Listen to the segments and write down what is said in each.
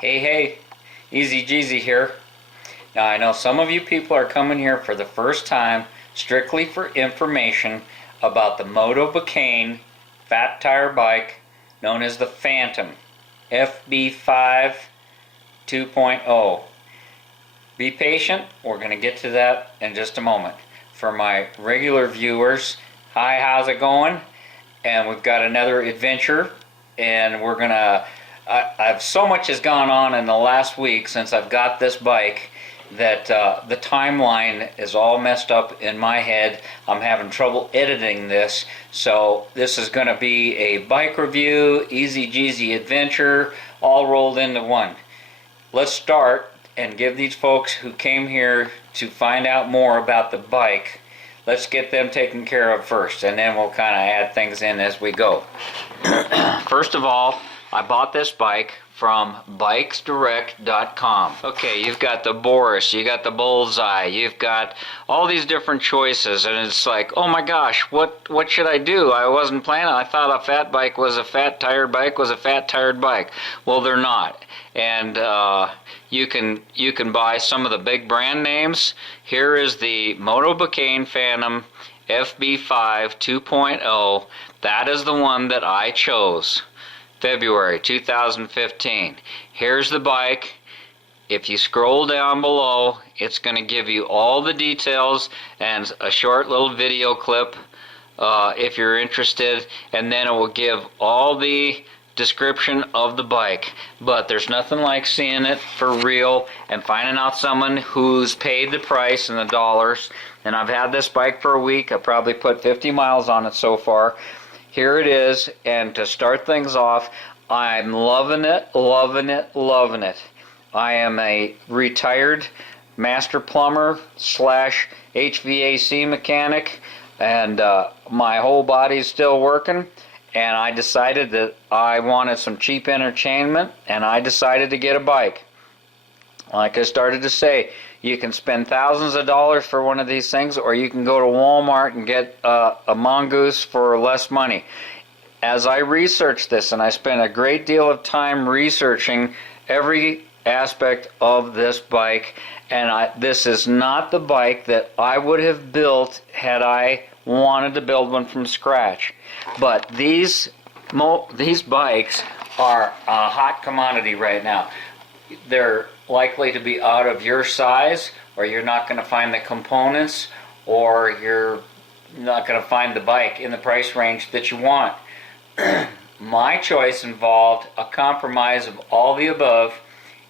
Hey, TheEZGZ here. Now I know some of you people are coming here for the first time strictly for information about the Motobecane Fat Tire bike known as the Phantom FB5 2.0. Be patient, we're going to get to that in just a moment. For my regular viewers, hi, how's it going? And we've got another adventure, and we're going to I've so much has gone on in the last week since I've got this bike that the timeline is all messed up in my head. I'm having trouble editing this, so this is going to be a bike review, TheEZGZ adventure, all rolled into one. Let's start and give these folks who came here to find out more about the bike, let's get them taken care of first, and then we'll kind of add things in as we go. First of all, I bought this bike from bikesdirect.com. Okay, you've got the Boris, you got the Bullseye, you've got all these different choices, and it's like, oh my gosh, what should I do? I wasn't planning. I thought a fat bike was a fat tired bike was a fat tired bike. Well, they're not. And you can buy some of the big brand names. Here is the Motobecane Phantom FB5 2.0. That is the one that I chose. February 2015. Here's the bike. If you scroll down below, it's going to give you all the details and a short little video clip if you're interested, and then it will give all the description of the bike. But there's nothing like seeing it for real and finding out someone who's paid the price and the dollars. And I've had this bike for a week. I probably put 50 miles on it so far. Here it is, and to start things off, I'm loving it, loving it, loving it. I am a retired master plumber slash HVAC mechanic, and my whole body's still working, and I decided that I wanted some cheap entertainment, and I decided to get a bike. Like I started to say, you can spend thousands of dollars for one of these things, or you can go to Walmart and get a mongoose for less money. As I researched this, and I spent a great deal of time researching every aspect of this bike, and this is not the bike that I would have built had I wanted to build one from scratch. But these bikes are a hot commodity right now. They're likely to be out of your size, or you're not going to find the components, or you're not going to find the bike in the price range that you want. My choice involved a compromise of all the above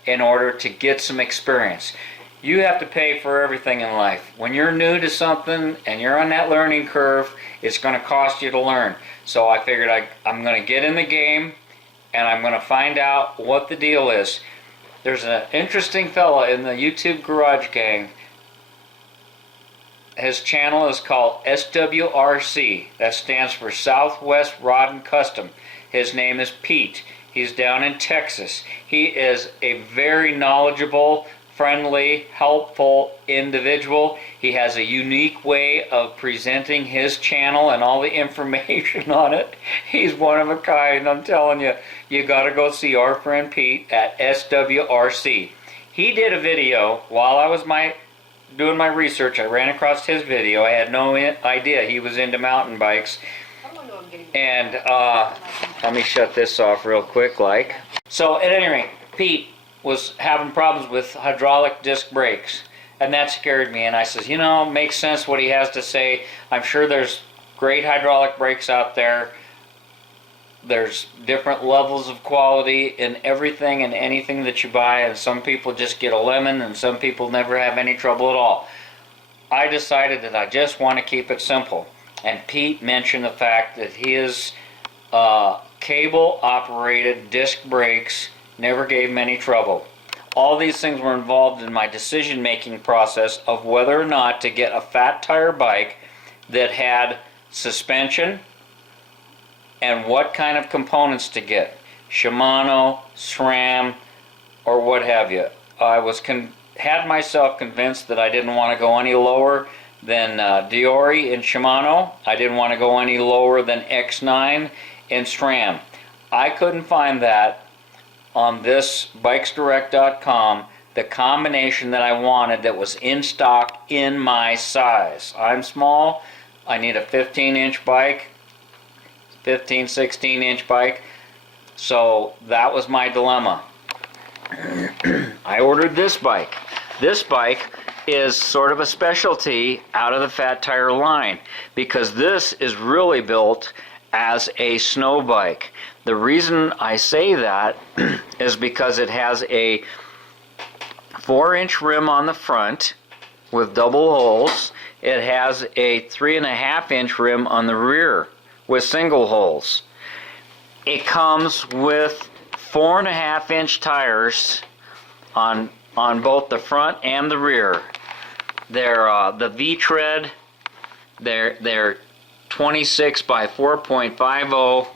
in order to get some experience. You have to pay for everything in life. When you're new to something and you're on that learning curve, it's going to cost you to learn. So I figured I'm going to get in the game, and I'm going to find out what the deal is. There's an interesting fella in the YouTube Garage Gang. His channel is called SWRC. That stands for Southwest Rod and Custom. His name is Pete. He's down in Texas. He is a very knowledgeable, friendly, helpful individual. He has a unique way of presenting his channel and all the information on it. He's one of a kind, I'm telling you. You got to go see our friend Pete at SWRC. He did a video while I was doing my research. I ran across his video. I had no idea he was into mountain bikes. And let me shut this off real quick. So at any rate, Pete was having problems with hydraulic disc brakes, and that scared me. And I says, you know, makes sense what he has to say. I'm sure there's great hydraulic brakes out there. There's different levels of quality in everything and anything that you buy, and some people just get a lemon, and some people never have any trouble at all. I decided that I just want to keep it simple, and Pete mentioned the fact that his cable-operated disc brakes never gave him any trouble. All these things were involved in my decision-making process of whether or not to get a fat tire bike that had suspension, and what kind of components to get. Shimano, SRAM, or what have you. I had myself convinced that I didn't want to go any lower than Diori in Shimano. I didn't want to go any lower than X9 in SRAM. I couldn't find that on this bikesdirect.com the combination that I wanted that was in stock in my size. I'm small. I need a 15-inch bike, 15, 16-inch bike. So that was my dilemma. I ordered this bike. This bike is sort of a specialty out of the Fat Tire line because this is really built as a snow bike. The reason I say that is because it has a 4-inch rim on the front with double holes. It has a 3.5-inch rim on the rear with single holes. It comes with 4.5-inch tires on both the front and the rear. They're the V-tread. They're 26 by 4.50.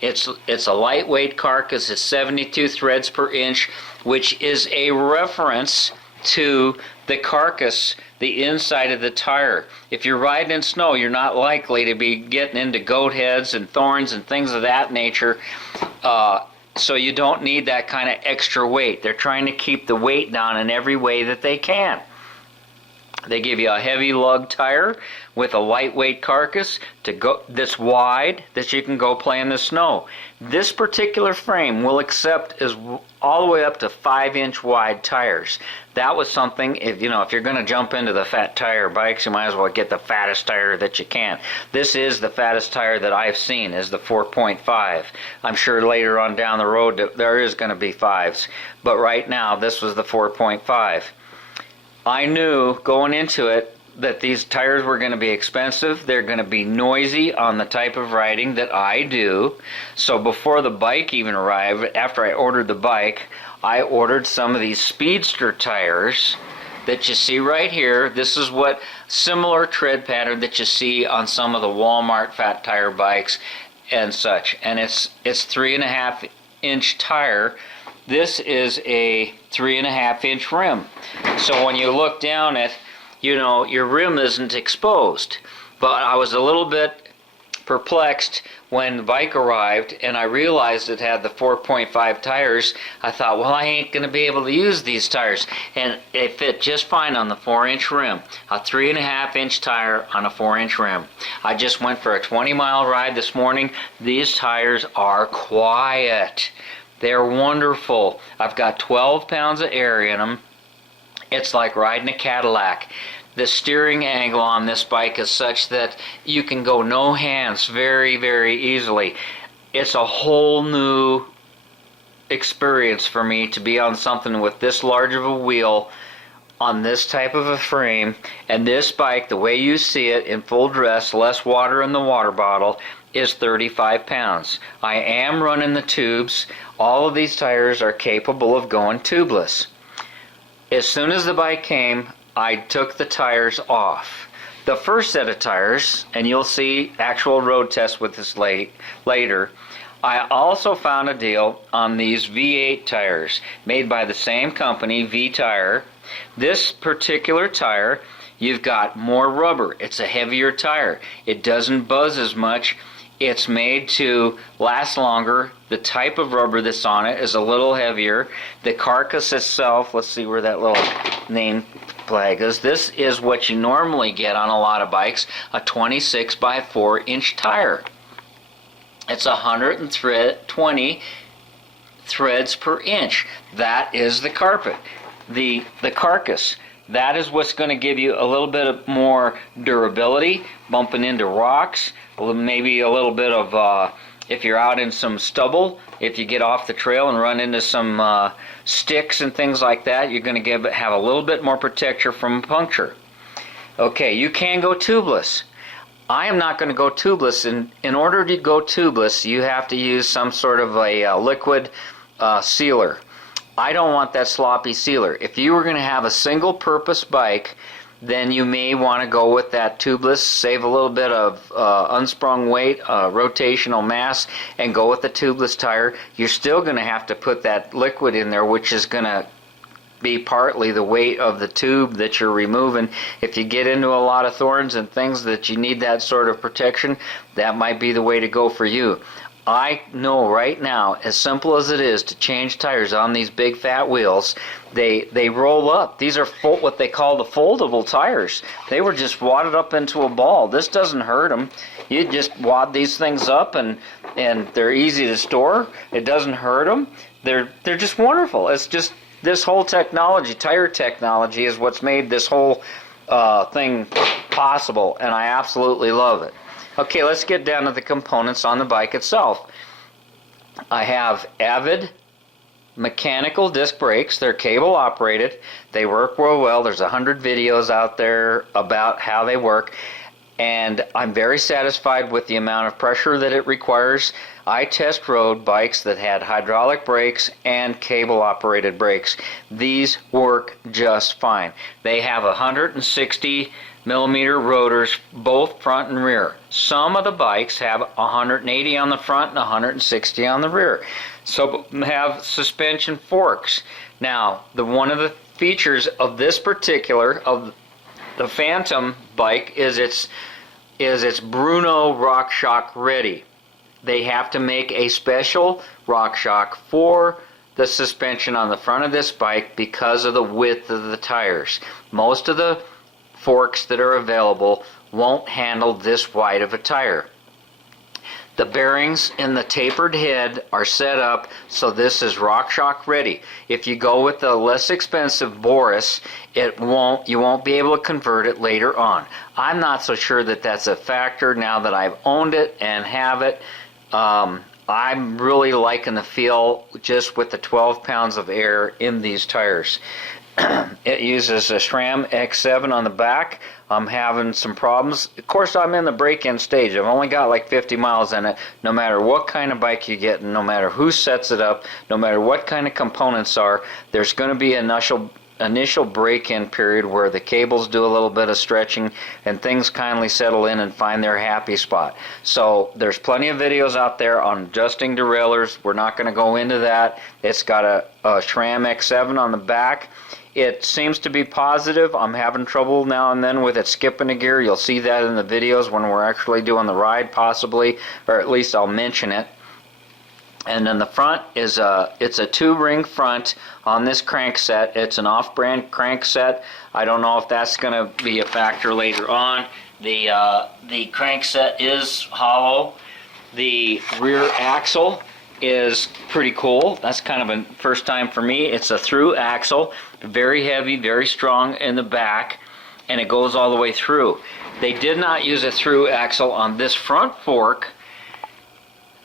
It's a lightweight carcass. It's 72 threads per inch, which is a reference to the carcass, the inside of the tire. If you're riding in snow, you're not likely to be getting into goat heads and thorns and things of that nature. So you don't need that kind of extra weight. They're trying to keep the weight down in every way that they can. They give you a heavy lug tire with a lightweight carcass that's wide that you can go play in the snow. This particular frame will accept all the way up to 5-inch wide tires. That was something, if you're going to jump into the Fat Tire bikes, you might as well get the fattest tire that you can. This is the fattest tire that I've seen, is the 4.5. I'm sure later on down the road there is going to be 5s, but right now this was the 4.5. I knew going into it that these tires were going to be expensive. They're going to be noisy on the type of riding that I do. So before the bike even arrived, after I ordered the bike, I ordered some of these Speedster tires that you see right here. This is what similar tread pattern that you see on some of the Walmart Fat Tire bikes and such. And it's 3.5-inch tire. This is a 3.5-inch rim. So when you look down at, your rim isn't exposed. But I was a little bit perplexed when the bike arrived and I realized it had the 4.5 tires. I thought, well, I ain't going to be able to use these tires. And it fit just fine on the 4-inch rim. A 3.5-inch tire on a 4-inch rim. I just went for a 20-mile ride this morning. These tires are quiet. They're wonderful. I've got 12 pounds of air in them. It's like riding a Cadillac. The steering angle on this bike is such that you can go no hands very, very easily. It's a whole new experience for me to be on something with this large of a wheel on this type of a frame. And this bike, the way you see it in full dress, less water in the water bottle, is 35 pounds. I am running the tubes. All of these tires are capable of going tubeless. As soon as the bike came, I took the tires off. The first set of tires, and you'll see actual road tests with this later, I also found a deal on these V8 tires made by the same company, V-Tire. This particular tire, you've got more rubber. It's a heavier tire. It doesn't buzz as much. It's made to last longer. The type of rubber that's on it is a little heavier. The carcass itself, let's see where that little name flag is. This is what you normally get on a lot of bikes, a 26 by 4-inch tire. It's 120 threads per inch. That is the carpet. The carcass. That is what's going to give you a little bit of more durability, bumping into rocks, maybe a little bit of, if you're out in some stubble, if you get off the trail and run into some sticks and things like that, you're going to have a little bit more protection from puncture. Okay, you can go tubeless. I am not going to go tubeless. In order to go tubeless, you have to use some sort of a liquid sealer. I don't want that sloppy sealer. If you were going to have a single purpose bike, then you may want to go with that tubeless, save a little bit of unsprung weight, rotational mass, and go with the tubeless tire. You're still going to have to put that liquid in there, which is going to be partly the weight of the tube that you're removing. If you get into a lot of thorns and things that you need that sort of protection, that might be the way to go for you. I know right now, as simple as it is to change tires on these big fat wheels, they roll up. These are what they call the foldable tires. They were just wadded up into a ball. This doesn't hurt them. You just wad these things up, and they're easy to store. It doesn't hurt them. They're just wonderful. It's just this whole technology, tire technology, is what's made this whole thing possible, and I absolutely love it. Okay, let's get down to the components on the bike itself. I have Avid mechanical disc brakes. They're cable operated. They work real well. There's 100 videos out there about how they work, and I'm very satisfied with the amount of pressure that it requires. I test rode bikes that had hydraulic brakes and cable operated brakes. These work just fine. They have 160 millimeter rotors, both front and rear. Some of the bikes have 180 on the front and 160 on the rear. So have suspension forks. Now, one of the features of this particular, of the Phantom bike, is it's Bruno RockShox ready. They have to make a special RockShox for the suspension on the front of this bike because of the width of the tires. Most of the forks that are available won't handle this wide of a tire. The bearings in the tapered head are set up so this is RockShox ready. If you go with the less expensive Boris, you won't be able to convert it later on. I'm not so sure that that's a factor now that I've owned it and have it. I'm really liking the feel just with the 12 pounds of air in these tires. It uses a SRAM X7 on the back. I'm having some problems. Of course, I'm in the break-in stage. I've only got like 50 miles in it. No matter what kind of bike you get, and no matter who sets it up, no matter what kind of components are, there's going to be an initial break-in period where the cables do a little bit of stretching and things kindly settle in and find their happy spot. So there's plenty of videos out there on adjusting derailleurs. We're not going to go into that. It's got a SRAM X7 on the back. It seems to be positive. I'm having trouble now and then with it skipping a gear. You'll see that in the videos when we're actually doing the ride possibly, or at least I'll mention it. And then the front is it's a 2-ring front on this crankset. It's an off-brand crankset. I don't know if that's going to be a factor later on. The crankset is hollow. The rear axle is pretty cool. That's kind of a first time for me. It's a through axle, very heavy, very strong in the back, and it goes all the way through. They did not use a through axle on this front fork,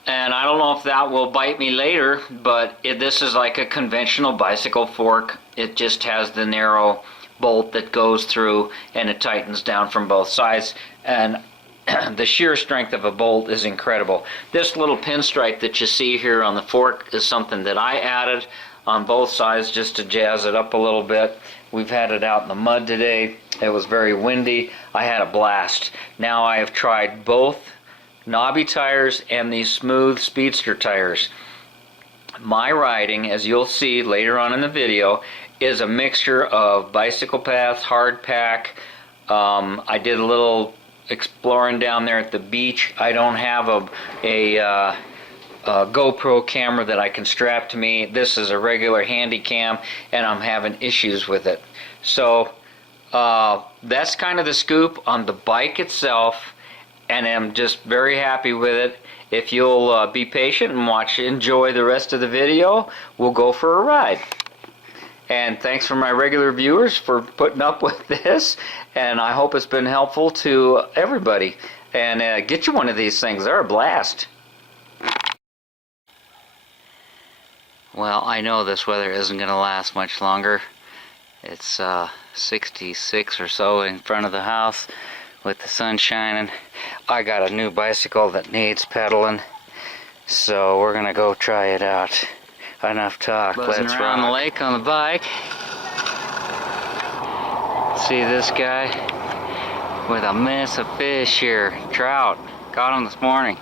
and I don't know if that will bite me later, but this is like a conventional bicycle fork. It just has the narrow bolt that goes through and it tightens down from both sides, and the sheer strength of a bolt is incredible. This little pinstripe that you see here on the fork is something that I added on both sides just to jazz it up a little bit. We've had it out in the mud today. It was very windy. I had a blast. Now I have tried both knobby tires and these smooth Speedster tires. My riding, as you'll see later on in the video, is a mixture of bicycle path, hard pack. I did a little exploring down there at the beach. I don't have a GoPro camera that I can strap to me. This is a regular handy cam, and I'm having issues with it. So that's kind of the scoop on the bike itself, and I'm just very happy with it. If you'll be patient and enjoy the rest of the video, we'll go for a ride. And thanks for my regular viewers for putting up with this, and I hope it's been helpful to everybody. And get you one of these things. They're a blast. Well, I know this weather isn't going to last much longer. It's 66 or so in front of the house with the sun shining. I got a new bicycle that needs pedaling, so we're going to go try it out. Enough talk. Buzzing Let's around rock. The lake on the bike. See this guy with a mess of fish here. Trout. Caught him this morning.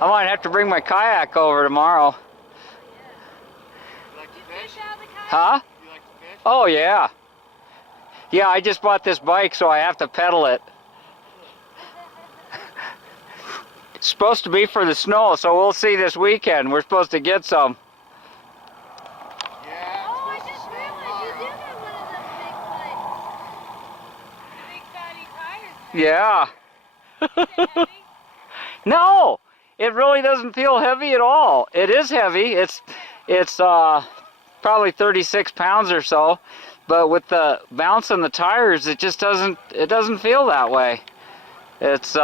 I might have to bring my kayak over tomorrow. You like to fish? Huh? You like to fish? Oh yeah. Yeah, I just bought this bike, so I have to pedal it. It's supposed to be for the snow, so we'll see this weekend. We're supposed to get some. Yeah. Oh, I just realized you did have one of them big, like, big fatty tires. Yeah. No, it really doesn't feel heavy at all. It is heavy. It's probably 36 pounds or so, but with the bounce on the tires, it just doesn't feel that way. It's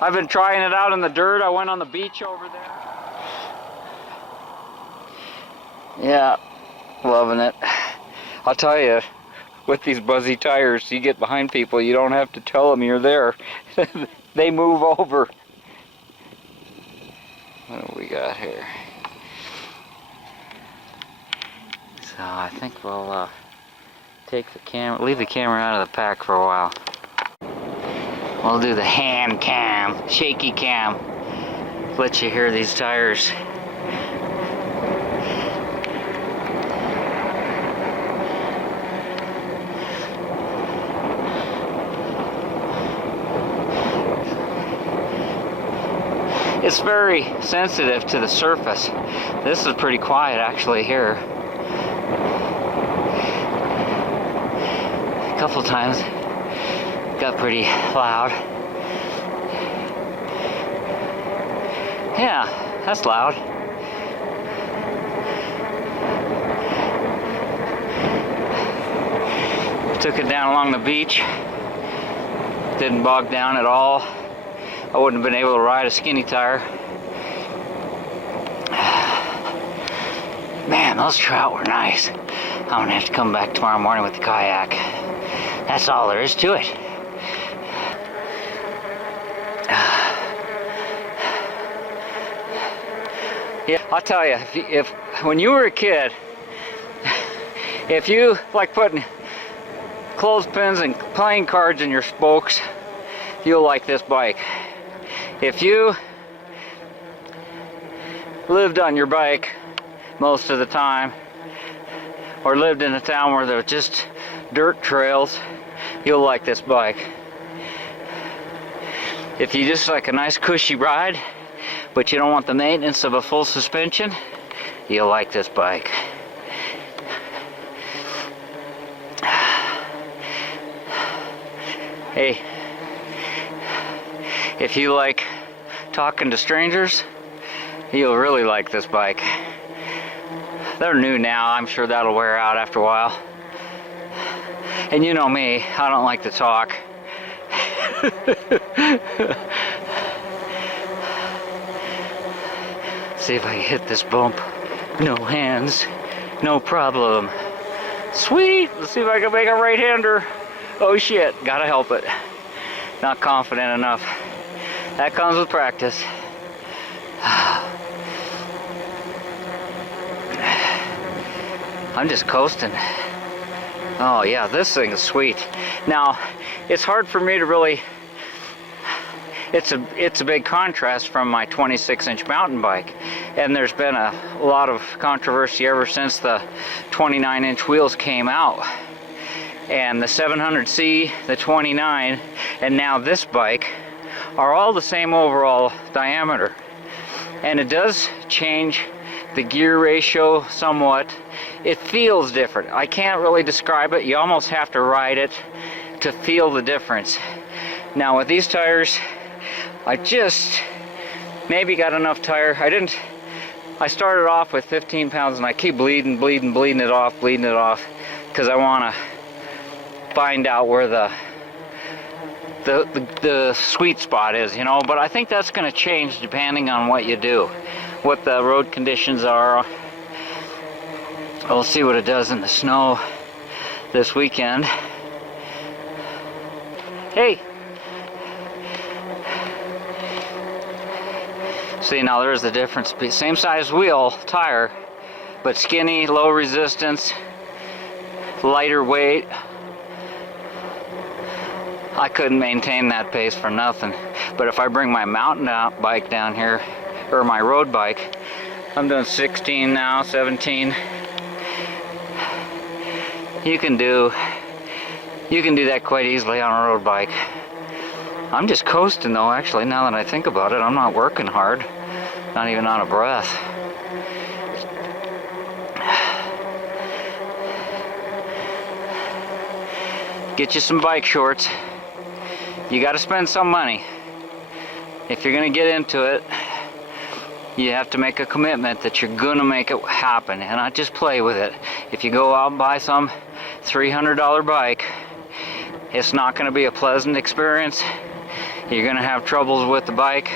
I've been trying it out in the dirt. I went on the beach over there. Yeah, loving it. I'll tell you, with these buzzy tires, you get behind people, you don't have to tell them you're there. They move over. What do we got here? So I think we'll take the camera, leave the camera out of the pack for a while. We'll do the hand cam, shaky cam. Let you hear these tires. It's very sensitive to the surface. This is pretty quiet actually here. A couple times got pretty loud. Yeah, that's loud. Took it down along the beach. Didn't bog down at all. I wouldn't have been able to ride a skinny tire. Man, those trout were nice. I'm gonna have to come back tomorrow morning with the kayak. That's all there is to it. Yeah, I'll tell you, if when you were a kid, if you like putting clothespins and playing cards in your spokes, you'll like this bike. If you lived on your bike most of the time, or lived in a town where there were just dirt trails, you'll like this bike. If you just like a nice cushy ride, but you don't want the maintenance of a full suspension, you'll like this bike. Hey, if you like talking to strangers, you'll really like this bike. They're new now, I'm sure that'll wear out after a while. And you know me, I don't like to talk. See if I can hit this bump. No hands, no problem. Sweet, let's see if I can make a right-hander. Oh shit, gotta help it. Not confident enough. That comes with practice. I'm just coasting. Oh yeah, this thing is sweet. Now, it's hard for me to really, it's a big contrast from my 26-inch mountain bike. And there's been a lot of controversy ever since the 29-inch wheels came out. And the 700C, the 29, and now this bike are all the same overall diameter. And it does change the gear ratio somewhat. It feels different. I can't really describe it. You almost have to ride it to feel the difference. Now with these tires, I just maybe got enough tire. I started off with 15 pounds and I keep bleeding it off, because I want to find out where the sweet spot is, you know. But I think that's going to change depending on what you do, what the road conditions are. We'll see what it does in the snow this weekend. Hey! See, now there's the difference. Same size wheel, tire, but skinny, low resistance, lighter weight. I couldn't maintain that pace for nothing. But if I bring my mountain bike down here, or my road bike, I'm doing 16 now, 17. You can do that quite easily on a road bike. I'm just coasting though, actually, now that I think about it. I'm not working hard. Not even on a breath. Get you some bike shorts. You gotta spend some money. If you're gonna get into it, you have to make a commitment that you're gonna make it happen and not just play with it. If you go out and buy some $300 bike, it's not gonna be a pleasant experience. You're gonna have troubles with the bike.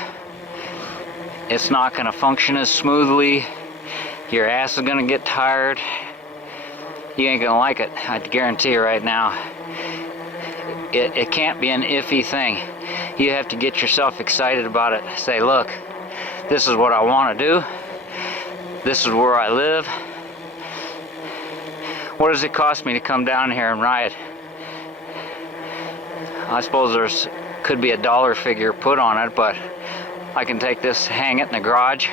It's not gonna function as smoothly. Your ass is gonna get tired. You ain't gonna like it, I guarantee you right now. It can't be an iffy thing. You have to get yourself excited about it. Say, look, this is what I want to do. This is where I live. What does it cost me to come down here and ride? I suppose there's could be a dollar figure put on it, but I can take this, hang it in the garage.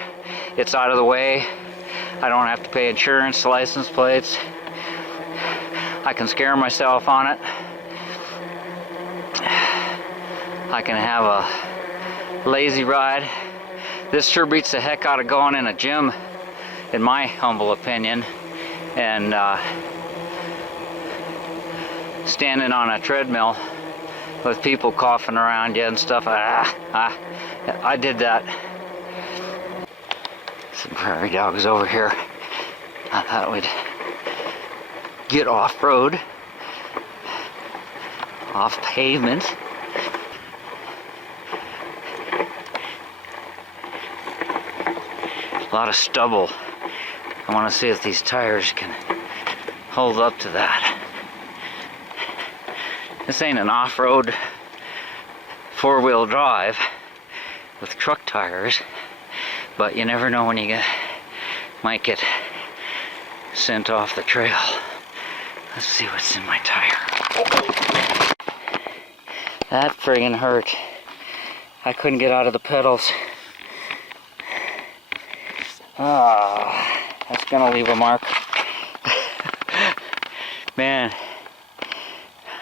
It's out of the way. I don't have to pay insurance, license plates. I can scare myself on it. I can have a lazy ride. This sure beats the heck out of going in a gym, in my humble opinion, and standing on a treadmill with people coughing around you and stuff. I did that. Some prairie dogs over here. I thought we'd get off-road, off pavement. A lot of stubble. I want to see if these tires can hold up to that. This ain't an off-road four-wheel drive with truck tires, but you never know when you might get sent off the trail. Let's see what's in my tire. That friggin' hurt. I couldn't get out of the pedals. That's gonna leave a mark. Man,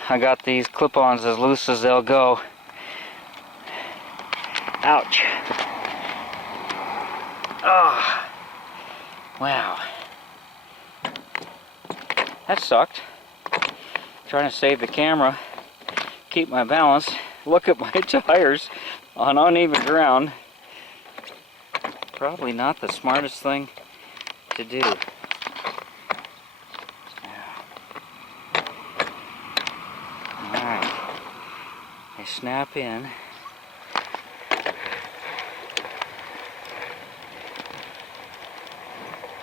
I got these clip-ons as loose as they'll go. Ouch. Oh, wow. That sucked. Trying to save the camera, keep my balance. Look at my tires on uneven ground. Probably not the smartest thing to do. Alright. They snap in.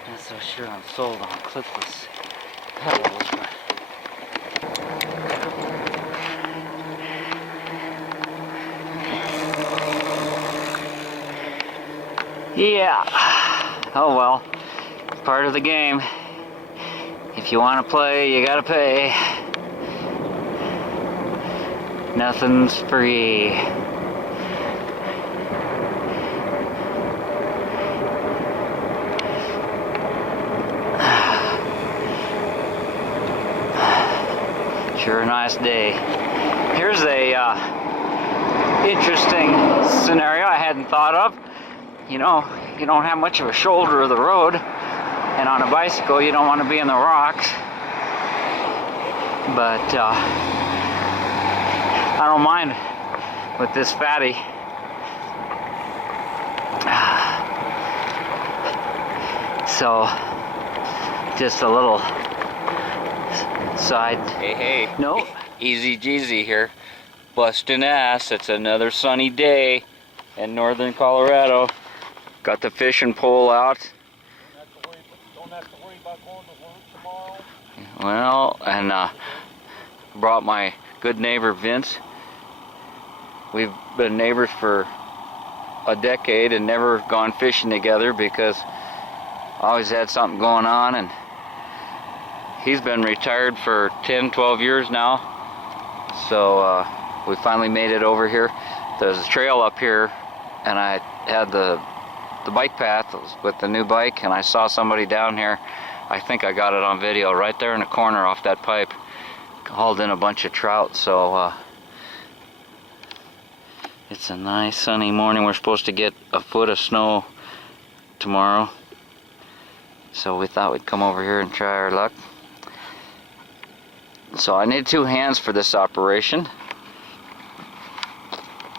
Not so sure I'm sold on clipless pedals, but yeah. Oh well. It's part of the game. If you want to play, you gotta pay. Nothing's free. Sure a nice day. Here's a interesting scenario I hadn't thought of. You know, you don't have much of a shoulder of the road, and on a bicycle you don't want to be in the rocks. But I don't mind with this fatty. So, just a little side. Hey. No. TheEZGZ here. Busting ass. It's another sunny day in northern Colorado. Got the fishing pole out. Don't have to worry about going to work tomorrow. Well, and brought my good neighbor Vince. We've been neighbors for a decade and never gone fishing together because I always had something going on, and he's been retired for 10-12 years now. So we finally made it over here. There's a trail up here, and I had the bike path with the new bike, and I saw somebody down here. I think I got it on video right there in the corner off that pipe, hauled in a bunch of trout. So It's a nice sunny morning. We're supposed to get a foot of snow tomorrow. So we thought we'd come over here and try our luck. So I need 2 hands for this operation.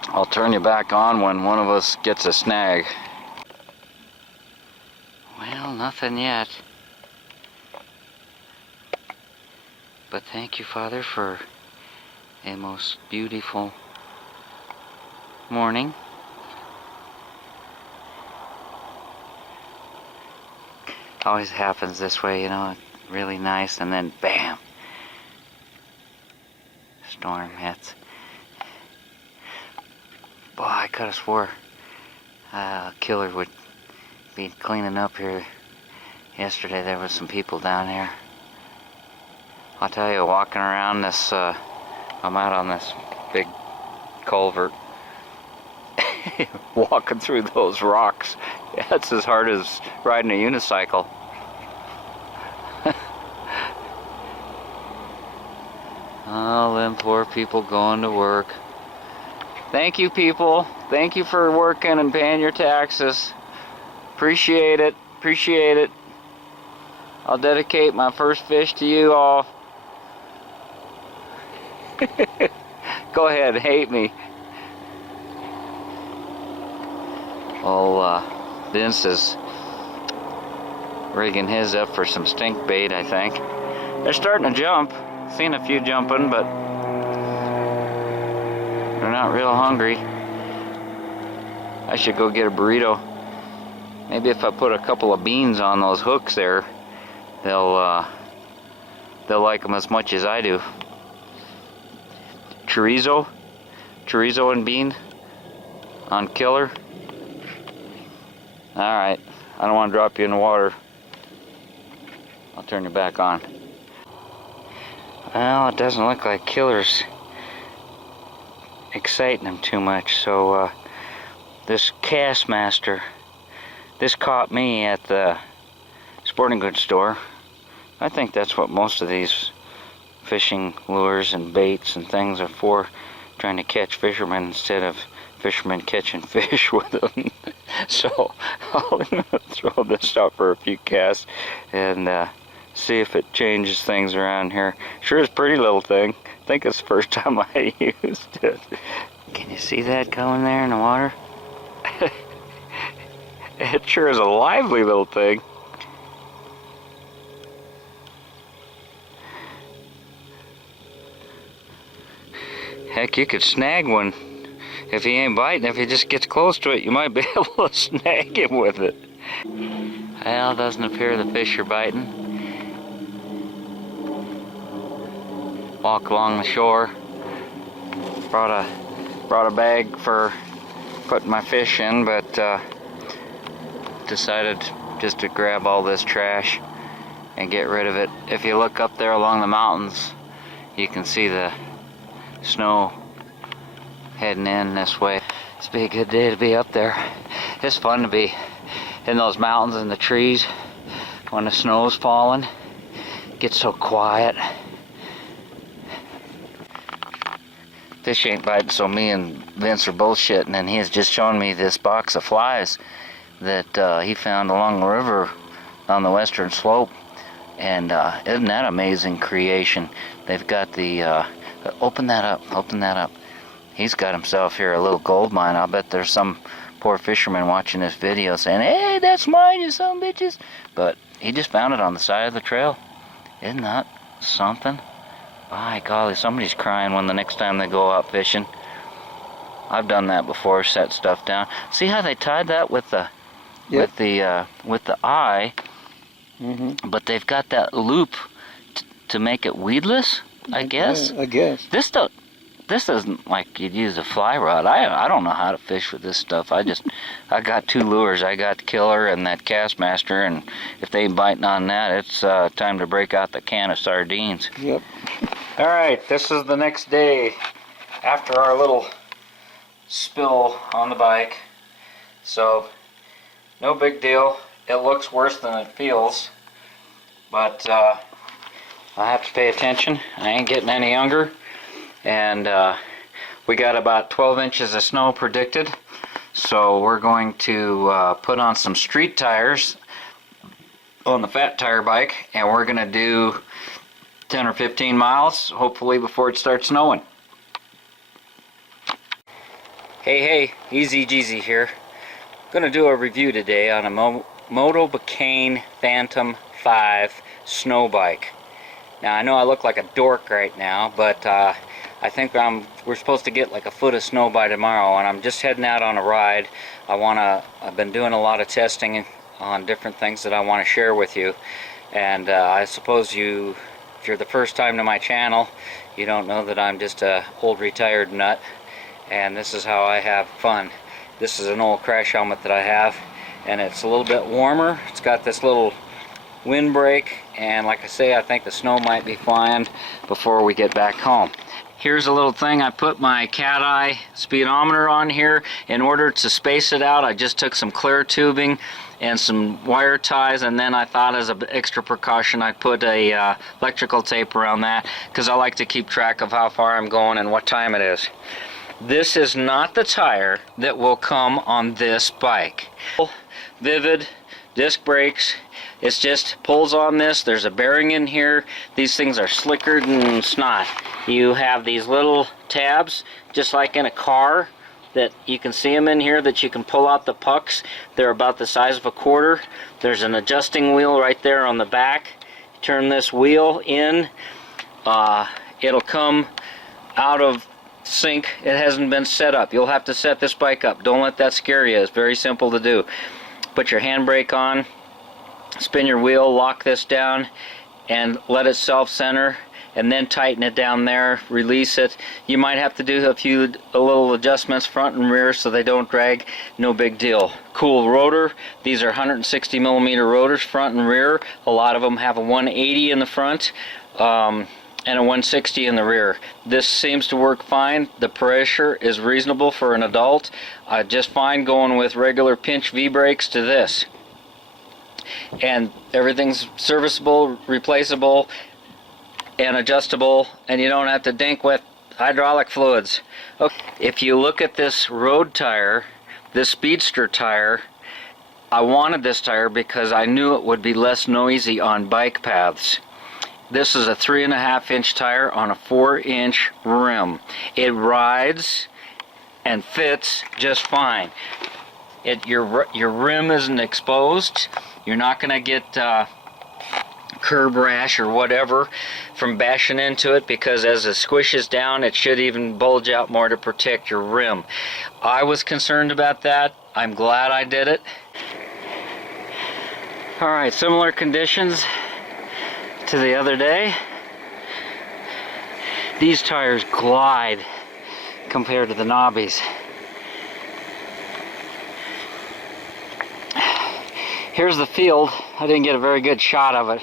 I'll turn you back on when one of us gets a snag. Well, nothing yet. But thank you, Father, for a most beautiful morning. Always happens this way, you know, really nice, and then bam, storm hits. Boy, I could have swore a killer would be cleaning up here. Yesterday there was some people down here. I'll tell you, walking around this, I'm out on this big culvert, walking through those rocks. That's as hard as riding a unicycle. Oh, them poor people going to work. Thank you, people. Thank you for working and paying your taxes. Appreciate it. Appreciate it. I'll dedicate my first fish to you all. Go ahead, hate me. Oh, Vince is rigging his up for some stink bait, I think. They're starting to jump. Seen a few jumping, but they're not real hungry. I should go get a burrito. Maybe if I put a couple of beans on those hooks there, they'll like them as much as I do. Chorizo and bean on killer. Alright, I don't want to drop you in the water. I'll turn you back on. Well, it doesn't look like killer's exciting him too much, so this cast master, this caught me at the sporting goods store. I think that's what most of these fishing lures and baits and things are for, trying to catch fishermen instead of fishermen catching fish with them. So I'm gonna throw this out for a few casts and see if it changes things around here. Sure is a pretty little thing. I think it's the first time I used it. Can you see that going there in the water? It sure is a lively little thing. Heck, you could snag one. If he ain't biting, if he just gets close to it, you might be able to snag him with it. Well, it doesn't appear the fish are biting. Walk along the shore. Brought a bag for putting my fish in, but decided just to grab all this trash and get rid of it. If you look up there along the mountains, you can see the snow heading in this way. It's be a good day to be up there. It's fun to be in those mountains and the trees when the snow's falling. It gets so quiet. Fish ain't biting, so me and Vince are bullshitting, and he has just shown me this box of flies that he found along the river on the western slope. And isn't that amazing creation? They've got the open that up. He's got himself here a little gold mine. I'll bet there's some poor fisherman watching this video saying, "Hey, that's mine, you son of bitches." But he just found it on the side of the trail. Isn't that something? By golly, somebody's crying when the next time they go out fishing. I've done that before, set stuff down. See how they tied that with the with the eye, but they've got that loop to make it weedless, I guess. I guess. This isn't like you'd use a fly rod. I don't know how to fish with this stuff. I got 2 lures. I got Killer and that Cast Master, and if they ain't biting on that, it's time to break out the can of sardines. Yep. All right, this is the next day after our little spill on the bike. So, no big deal. It looks worse than it feels, but I have to pay attention. I ain't getting any younger. And We got about 12 inches of snow predicted, so we're going to put on some street tires on the Fat Tire bike, and we're going to do 10 or 15 miles, hopefully before it starts snowing. Hey, TheEZGZ here. I'm going to do a review today on a Motobecane Phantom 5 snow bike. Now I know I look like a dork right now, but I think we're supposed to get like a foot of snow by tomorrow, and I'm just heading out on a ride. I've been doing a lot of testing on different things that I want to share with you, and I suppose if you're the first time to my channel, you don't know that I'm just a old retired nut, and this is how I have fun. This is an old crash helmet that I have, and it's a little bit warmer. It's got this little windbreak, and like I say, I think the snow might be flying before we get back home. Here's a little thing. I put my cat eye speedometer on here. In order to space it out, I just took some clear tubing and some wire ties, and then I thought as an extra precaution I'd put a electrical tape around that, because I like to keep track of how far I'm going and what time it is. This is not the tire that will come on this bike. Vivid disc brakes. It's just pulls on this. There's a bearing in here. These things are slicker than snot. You have these little tabs, just like in a car, that you can see them in here, that you can pull out the pucks. They're about the size of a quarter. There's an adjusting wheel right there on the back. Turn this wheel in. It'll come out of sync. It hasn't been set up. You'll have to set this bike up. Don't let that scare you. It's very simple to do. Put your handbrake on, spin your wheel, lock this down, and let it self-center, and then tighten it down there, release it. You might have to do a little adjustments front and rear so they don't drag. No big deal. Cool rotor. These are 160 millimeter rotors, front and rear. A lot of them have a 180 in the front and a 160 in the rear. This seems to work fine. The pressure is reasonable for an adult. Just fine going with regular pinch V-brakes to this. And everything's serviceable, replaceable, and adjustable, and you don't have to dink with hydraulic fluids. Okay. If you look at this road tire, this Speedster tire, I wanted this tire because I knew it would be less noisy on bike paths. This is a 3.5 inch tire on a 4 inch rim. It rides and fits just fine. Your rim isn't exposed. You're not going to get curb rash or whatever from bashing into it, because as it squishes down, it should even bulge out more to protect your rim. I was concerned about that. I'm glad I did it. Alright, similar conditions to the other day. These tires glide compared to the knobbies. Here's the field. I didn't get a very good shot of it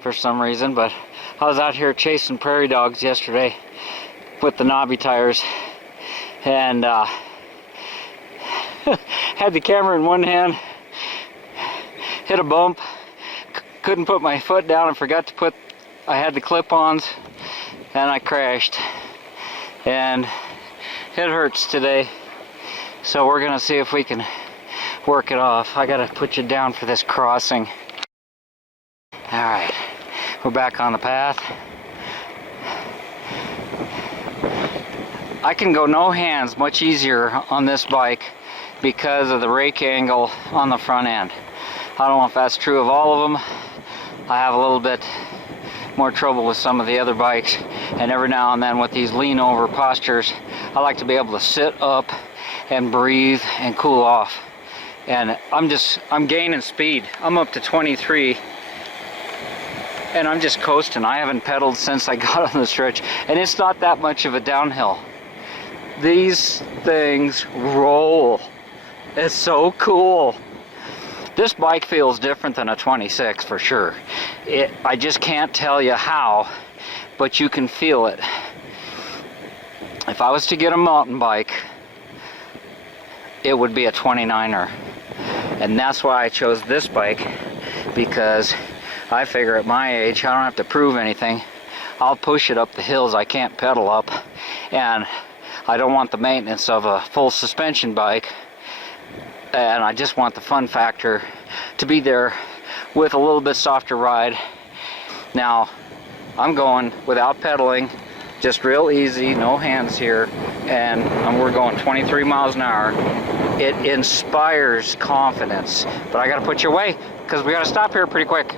for some reason, but I was out here chasing prairie dogs yesterday with the knobby tires, and had the camera in one hand, hit a bump, couldn't put my foot down, and forgot I had the clip-ons, and I crashed, and it hurts today. So we're gonna see if we can work it off. I gotta put you down for this crossing. Alright, we're back on the path. I can go no hands much easier on this bike because of the rake angle on the front end. I don't know if that's true of all of them. I have a little bit more trouble with some of the other bikes, and every now and then with these lean over postures, I like to be able to sit up and breathe and cool off. And I'm gaining speed. I'm up to 23, and I'm just coasting. I haven't pedaled since I got on the stretch, and it's not that much of a downhill. These things roll. It's so cool. This bike feels different than a 26 for sure. I just can't tell you how, but you can feel it. If I was to get a mountain bike, it would be a 29er. And that's why I chose this bike, because I figure at my age I don't have to prove anything. I'll push it up the hills I can't pedal up, and I don't want the maintenance of a full suspension bike, and I just want the fun factor to be there with a little bit softer ride. Now, I'm going without pedaling, just real easy, no hands here, and we're going 23 miles an hour. It inspires confidence, but I gotta put you away because we gotta stop here pretty quick.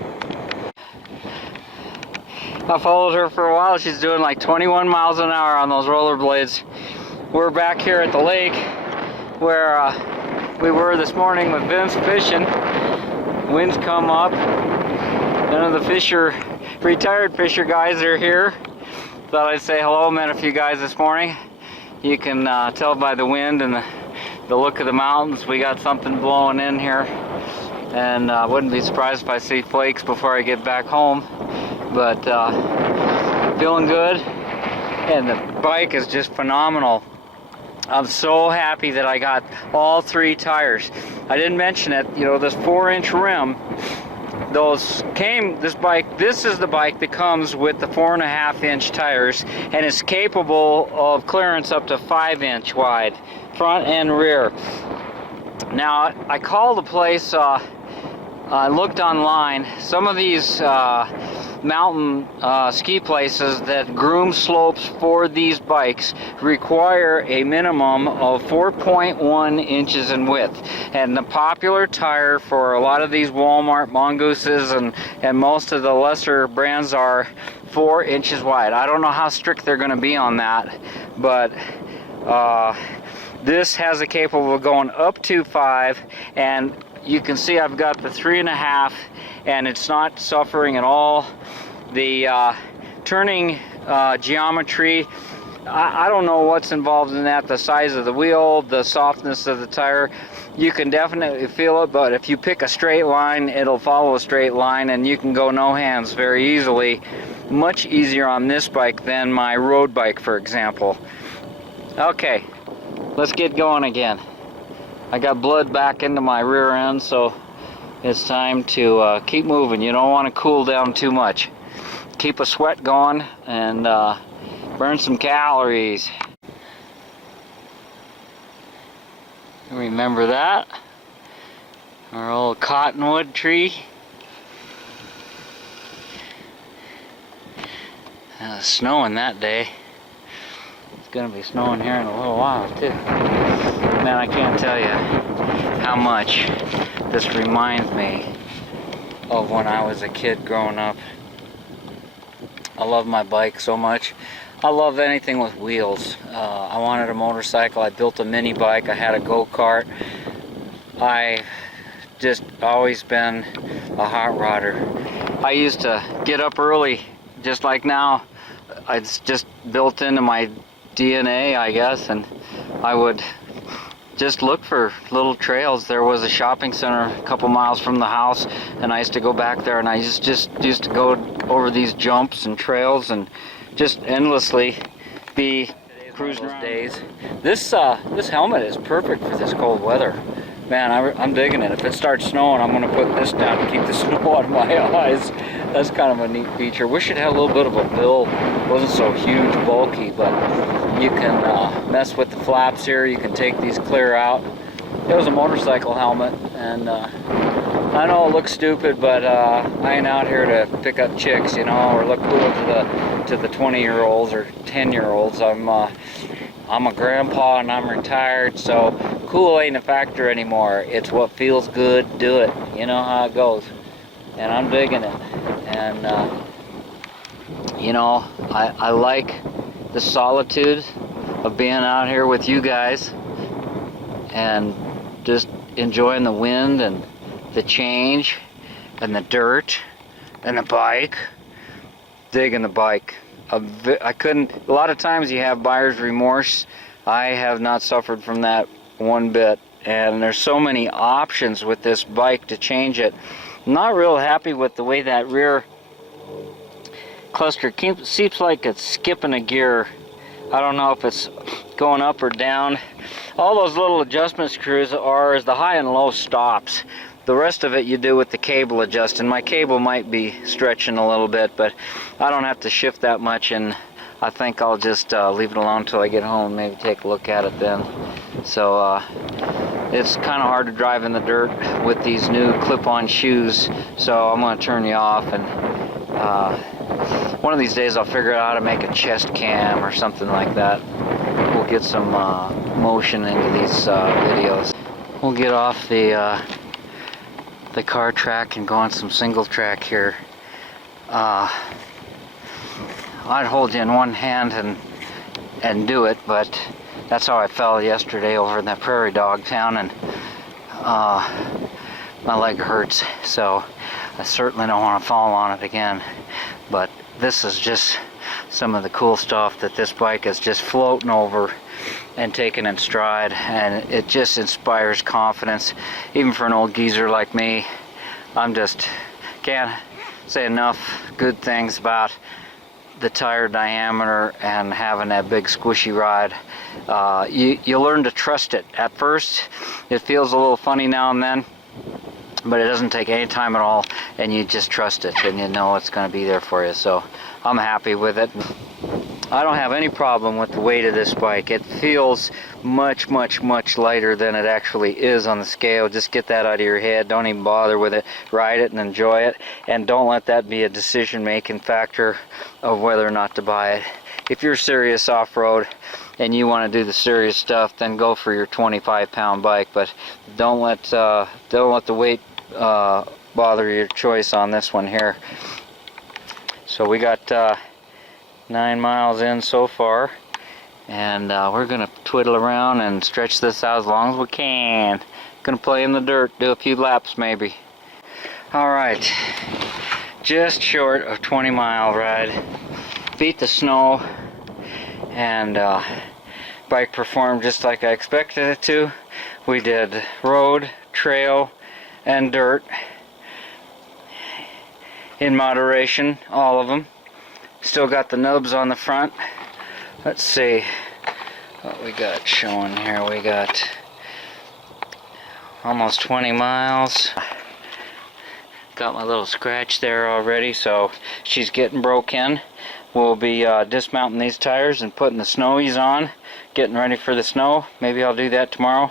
I followed her for a while. She's doing like 21 miles an hour on those rollerblades. We're back here at the lake where we were this morning with Vince fishing. Winds come up. None of the retired fisher guys are here. Thought I'd say hello. Met a few guys this morning. You can tell by the wind and the look of the mountains. We got something blowing in here, and I wouldn't be surprised if I see flakes before I get back home. But feeling good, and the bike is just phenomenal. I'm so happy that I got all 3 tires. I didn't mention it, you know, this 4-inch rim. This is the bike that comes with the 4.5-inch tires, and is capable of clearance up to 5-inch wide, front and rear. Now, I called a place, I looked online. Some of these mountain ski places that groom slopes for these bikes require a minimum of 4.1 inches in width, and the popular tire for a lot of these Walmart Mongooses and most of the lesser brands are 4 inches wide. I don't know how strict they're going to be on that, but this has a capable of going up to 5, and you can see I've got the 3.5, and it's not suffering at all. The turning geometry, I don't know what's involved in that, the size of the wheel, the softness of the tire. You can definitely feel it, but if you pick a straight line, it'll follow a straight line, and you can go no hands very easily. Much easier on this bike than my road bike, for example. Okay, let's get going again. I got blood back into my rear end, so it's time to keep moving. You don't want to cool down too much. Keep a sweat going and burn some calories. Remember that? Our old cottonwood tree. It was snowing that day. It's gonna be snowing here in a little while too. Man, I can't tell you how much this reminds me of when I was a kid growing up. I love my bike so much. I love anything with wheels. I wanted a motorcycle. I built a mini bike. I had a go-kart. I just always been a hot rodder. I used to get up early, just like now. It's just built into my DNA, I guess, and I would just look for little trails. There was a shopping center a couple miles from the house, and I used to go back there, and I just used to go over these jumps and trails and just endlessly be cruising those days. This helmet is perfect for this cold weather. Man, I'm digging it. If it starts snowing, I'm going to put this down to keep the snow out of my eyes. That's kind of a neat feature. Wish it had a little bit of a bill. It wasn't so huge, bulky, but you can mess with the flaps here. You can take these clear out. It was a motorcycle helmet, and I know it looks stupid, but I ain't out here to pick up chicks, you know, or look cool to the 20-year-olds or 10-year-olds. I'm a grandpa and I'm retired, so cool ain't a factor anymore. It's what feels good, do it. You know how it goes. And I'm digging it. And you know, I like the solitude of being out here with you guys and just enjoying the wind and the change and the dirt and the bike. Digging the bike. I couldn't, a lot of times you have buyer's remorse. I have not suffered from that one bit, and there's so many options with this bike to change it. I'm not real happy with the way that rear cluster seems like it's skipping a gear. I don't know if it's going up or down. All those little adjustment screws are the high and low stops. The rest of it you do with the cable adjusting. My cable might be stretching a little bit, but I don't have to shift that much in I think I'll just leave it alone until I get home, maybe take a look at it then. So it's kind of hard to drive in the dirt with these new clip-on shoes, so I'm going to turn you off, and one of these days I'll figure out how to make a chest cam or something like that. We'll get some motion into these videos. We'll get off the car track and go on some single track here. I'd hold you in one hand and do it, but that's how I fell yesterday over in that prairie dog town, and my leg hurts, so I certainly don't want to fall on it again. But this is just some of the cool stuff that this bike is just floating over and taking in stride, and it just inspires confidence, even for an old geezer like me. I'm just can't say enough good things about the tire diameter and having that big squishy ride. You learn to trust it. At first it feels a little funny now and then, but it doesn't take any time at all, and you just trust it and you know it's going to be there for you. So I'm happy with it. I don't have any problem with the weight of this bike. It feels much lighter than it actually is on the scale. Just get that out of your head. Don't even bother with it. Ride it and enjoy it, and don't let that be a decision-making factor of whether or not to buy it. If you're serious off-road and you want to do the serious stuff, then go for your 25-pound bike, but don't let the weight bother your choice on this one here. So we got 9 miles in so far, and we're gonna twiddle around and stretch this out as long as we can. Gonna play in the dirt, do a few laps maybe. Alright, just short of 20-mile ride. Beat the snow, and bike performed just like I expected it to. We did road, trail, and dirt in moderation, all of them. Still got the nubs on the front. Let's see what we got showing here. We got almost 20 miles. Got my little scratch there already, so she's getting broke in. We'll be dismounting these tires and putting the snowies on, getting ready for the snow. Maybe I'll do that tomorrow.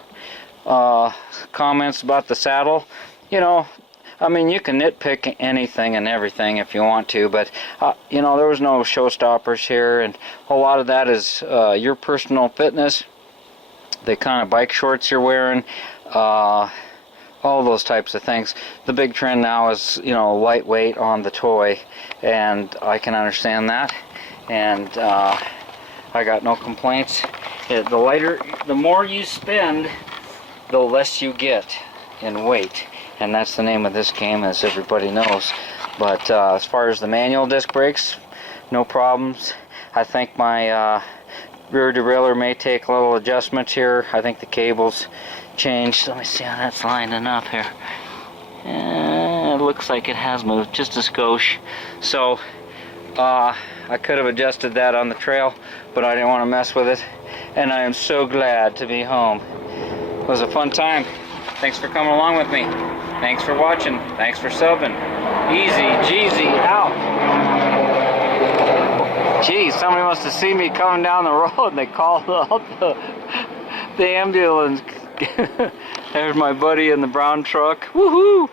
Comments about the saddle, you know, I mean, you can nitpick anything and everything if you want to, but you know, there was no showstoppers here, and a lot of that is your personal fitness, the kind of bike shorts you're wearing, all those types of things. The big trend now is, you know, lightweight on the toy, and I can understand that, and I got no complaints. The more you spend, the less you get in weight. And that's the name of this game, as everybody knows. But as far as the manual disc brakes, no problems. I think my rear derailleur may take a little adjustment here. I think the cable's changed. Let me see how that's lining up here. It looks like it has moved just a skosh. So I could have adjusted that on the trail, but I didn't want to mess with it. And I am so glad to be home. It was a fun time. Thanks for coming along with me. Thanks for watching. Thanks for subbing. TheEZGZ out. Geez, somebody must have seen me coming down the road and they called out the ambulance. There's my buddy in the brown truck. Woohoo!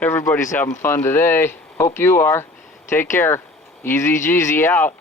Everybody's having fun today. Hope you are. Take care. TheEZGZ out.